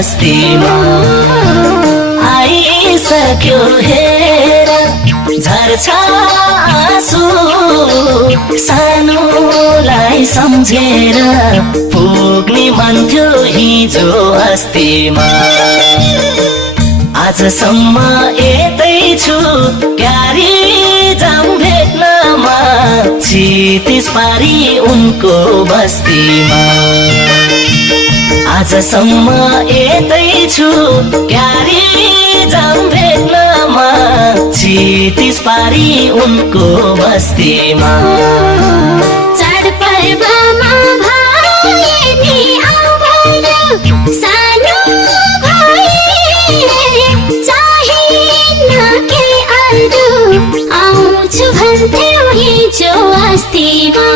बस्तीमा आइसक्यो हेर झर्छ आँसु सानोलाई सम्झेर पुग्ने मन थियो हिजो अस्तिमा आजसम्म यतै छु क्यारी जाम भेट्नमा क्षितिज पारी उनको बस्तीमा आजसम्म यतै छु क्यारी जाम भेट्नमा क्षितिज पारी उनको बस्तीमा चाडपर्वमा भाइनी आउँदैन सानो आउँछु भन्थ्यौ हिजो अस्तिमा